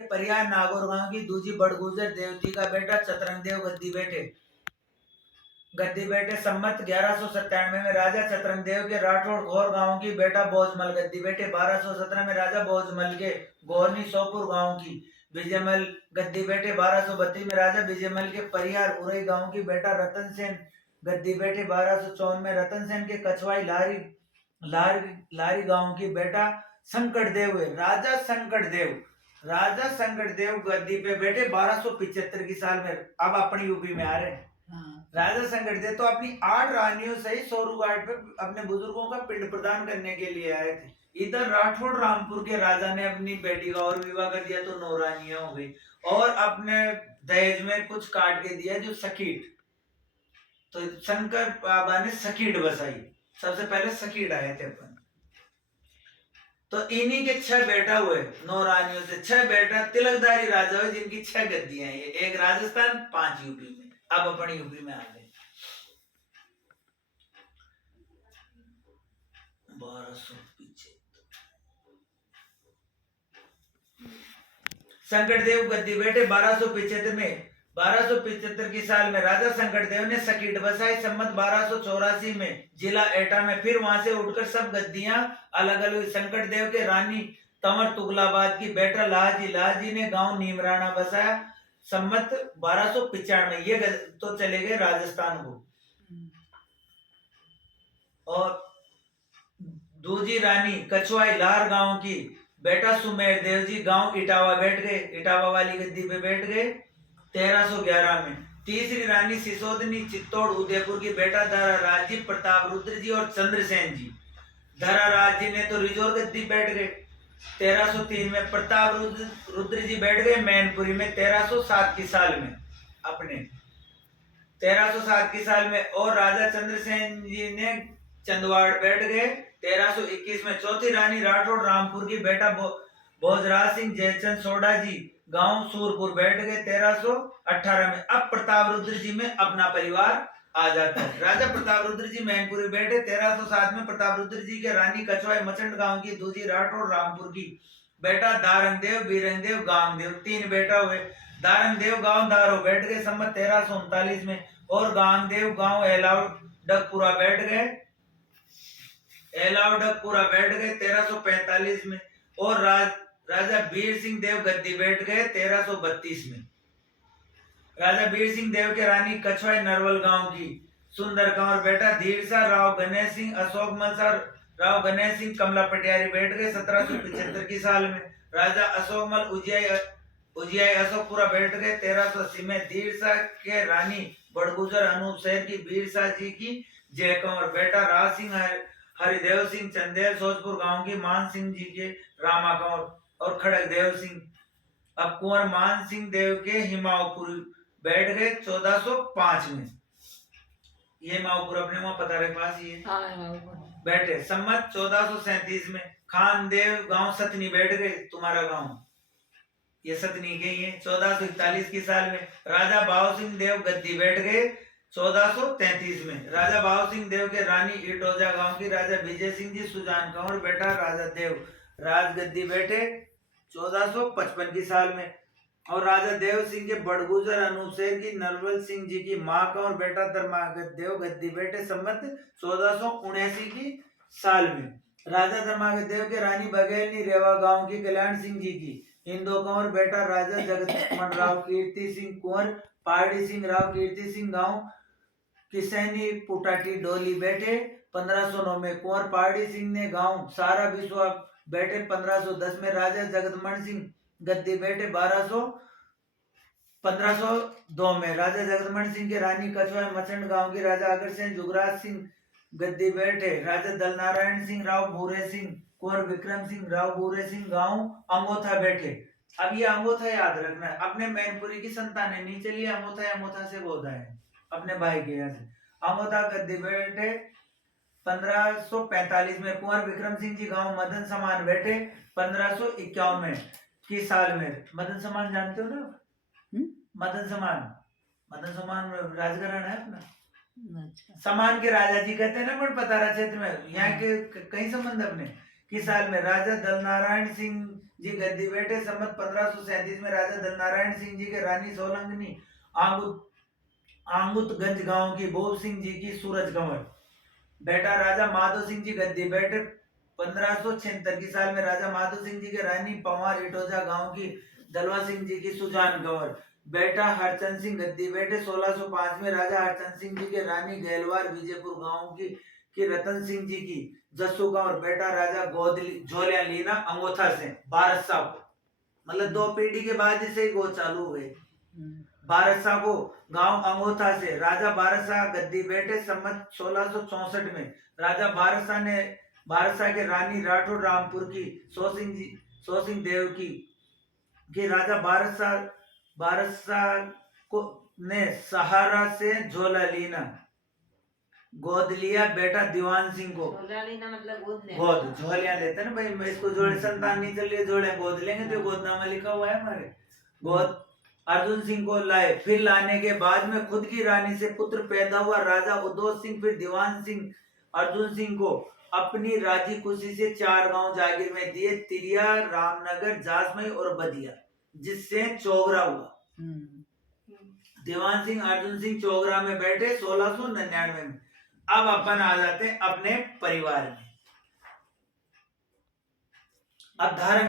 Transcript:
परियार नागौर गांव की दूजी बड़गुजर देवती का बेटा चतरंग देव गद्दी बैठे सम्मत 1197 में राजा चतरंग देव के राठौड़ घोर गांव की बेटा बोजमल गद्दी बैठे 1217 में राजा बोजमल के गोरनी सोपुर गांव की विजयमल गद्दी बैठे 1232 में राजा विजयमल के परिहार उरई गांव की बेटा रतन सेन गद्दी बैठे 1254 में रतन सेन के कछवाई लारी लारी गांव की बेटा संकट देव हुए राजा संकट देव गद्दी पे बैठे 1275 की साल में। अब अपनी यूपी में आ रहे हैं। राजा संकट देव तो अपनी 8 रानियों सहित सोरू घाट पे अपने बुजुर्गों का पिंड प्रदान करने के लिए आए थे। इधर राठौड़ रामपुर के राजा ने अपनी बेटी का और विवाह कर दिया तो 9 रानियां हो गई और अपने दहेज में कुछ काट के दिया जो सकीट। तो शंकर बाबा ने सकीट बसाई, सबसे पहले सकीट आए थे अपन। तो इन्हीं के 6 बेटा हुए, 9 रानियों से 6 बेटा तिलकदारी राजा हुए जिनकी 6 गद्दियां हैं, एक राजस्थान 5 यूपी में। अब अपनी यूपी में आ गए। 1275 संकट देव गद्दी बैठे 1275 में। 1275 की साल में राजा संकट देव ने सकीट बसाई। सम्मत 1284 में जिला एटा में फिर वहां से उठकर सब गद्दियां अलग अलग। संकट देव के रानी तंवर तुगलाबाद की बेटा लाहाजी ने गांव नीमराना बसाया। सम्मत 1295 में ये तो चले गए राजस्थान को। और दूजी रानी कछवाई लार गांव की बेटा सुमेर देव जी गांव इटावा बैठ गए, इटावा वाली गद्दी पे बैठ गए 1311 में। तीसरी रानी सिसोदनी चित्तौड़ उदयपुर की बेटा धरा राज जी, प्रताप रुद्र जी और चंद्रसेन जी। धरा राज जी ने तो रिजोर गद्दी बैठ गए 1303 में। प्रताप रुद्र जी बैठ गए मैनपुरी में 1307 की साल में अपने 1307 की साल में। और राजा चंद्रसेन जी ने चंदवाड़ बैठ गए 1321 में। चौथी रानी राठौड़ रामपुर की बेटा भोजराज सिंह जयचंद सोडा जी गांव सूरपुर बैठ गए 1318 में। अब प्रताप रुद्र जी में अपना परिवार आ जाता है। राजा प्रताप रुद्र जी मैनपुरी बैठे 1307 में। प्रताप रुद्र जी के रानी कछवाई मचंड गांव की दूजी राठौड़ रामपुर की बेटा दारंगदेव बीरंगदेव गांगदेव, 3 बेटा हुए। दारंगदेव गांव दारो बैठ गए सम्मत 1339 में। और गांगदेव गांव एलावडकपुरा बैठ गए 1345 में। और राजा वीर सिंह देव गद्दी बैठ गए 1332 में। राजा वीर सिंह देव के रानी कछवाई नरवल गांव की सुंदर कंवर बेटा धीरसा राव गणेश सिंह अशोक मलसा राव गणेश सिंह कमला पटियारी बैठ गए 1775 की साल में। राजा अशोकमल उजियाई अशोकपुरा बैठ गए 1380 में। धीरसा के रानी बड़गुजर अनूप शहर की वीरसा जी की जय कंवर बेटा राज सिंह हरिदेव सिंह चंदेल सोजपुर गांव की मान सिंह जी के रामा कंवर और खड़क देव सिंह। अब कुंवर मान सिंह देव के हिमावपुर बैठ गए 1405 में। ये मावपुर अपने वहां पता रहे पास ही है बैठे। सम्मत 1437 में। खान देव गांव सतनी बैठ गए, तुम्हारा गांव ये सतनी के ही है 1441 की साल में। राजा भाव सिंह देव गद्दी बैठ गए 1433 में। राजा भाव सिंह देव के रानी इटोजा गांव की राजा विजय सिंह जी सुजान कंवर बेटा राजा देव राजगद्दी बैठे 1455 की साल में। और राजा देव सिंह के बड़गुजर अनुसेर की नरवल सिंह जी की मां कंवर बेटा धर्मागत देव गद्दी बैठे सम्मत 1479 की साल में। राजा धर्मागत देव के रानी बघेलनी रेवा गांव की कल्याण सिंह जी की हिंदू कंवर बेटा राजा जगत राव कीर्ति सिंह कुंवर पारडी सिंह राव कीर्ति सिंह गांव किसैनी पुटाटी डोली बैठे 1509 में। कुंवर पारडी सिंह ने गांव सारा विश्व बैठे 1510 में। राजा जगतमण सिंह गद्दी बैठे 1502 में। राजा जगतमण सिंह के रानी कछवाई मचंड गांव की राजा अग्रसेन जुगराज सिंह गद्दी बैठे। राजा दलनारायण सिंह राव भूरे सिंह कुंवर विक्रम सिंह राव भूरे सिंह गांव अमोथा बैठे। अब ये अमोथा याद रखना है, अपने मैनपुरी की संतान है, नीचे लिए अमोथा से बोधा है अपने भाई के यहाँ से। अमोथा गद्दी बैठे 1545 में। कुंवर विक्रम सिंह जी गांव मदन समान बैठे 1551 में की साल में। मदन समान जानते हो ना? मदन समान राजघराना है अपना। अच्छा। समान के राजा जी कहते हैं ना, बट पतारा क्षेत्र में यहाँ के कई संबंध अपने की साल में। राजा दलनारायण सिंह जी गद्दी बैठे संमत 1537 में राजा धननारायण सिंह जी के रानी सोलंगनी आंगुतगंज गांव की, भूप सिंह जी की सूरज कंवर बेटा राजा माधो सिंह जी गद्दी बैठे 1576 की साल में राजा माधो सिंह जी के रानी पंवार इटोजा गांव की, दलवा सिंह जी की सुजान कंवर बेटा हरचंद सिंह गद्दी बैठे 1605 में राजा हरचंद सिंह जी के रानी गहलवार विजयपुर गांव की रतन सिंह जी की, जस्सू कंवर बेटा राजा गोदली झोलिया लीना अंगोथा से बारसा को, मतलब 2 पीढ़ी के बाद से ही गो चालू हुए। बारसा को गांव अंगोथा से राजा बारसा गद्दी बैठे संमत 1664 में राजा बारसा के रानी राठौर रामपुर की सो सिंह देव की राजा बारसा को ने सहारा से झोला लीना गोद लिया बेटा दीवान सिंह को, झोला लेना मतलब गोद झोलिया लेते ना भाई, मैं इसको जोड़े संतान नहीं चल रही जोड़े गोद लेंगे तो गोदनामा लिखा हुआ है हमारे, गोद अर्जुन सिंह को लाए। फिर लाने के बाद में खुद की रानी से पुत्र पैदा हुआ राजा उदोत सिंह, फिर दीवान सिंह अर्जुन सिंह को अपनी राजी खुशी से 4 गांव जागीर में दिए, तिरिया, रामनगर, जासमई और बदिया, जिससे चौगरा हुआ। दीवान सिंह अर्जुन सिंह चौगरा में बैठे 1699 में। अब अपन आ जाते हैं अपने परिवार में। अब धर्म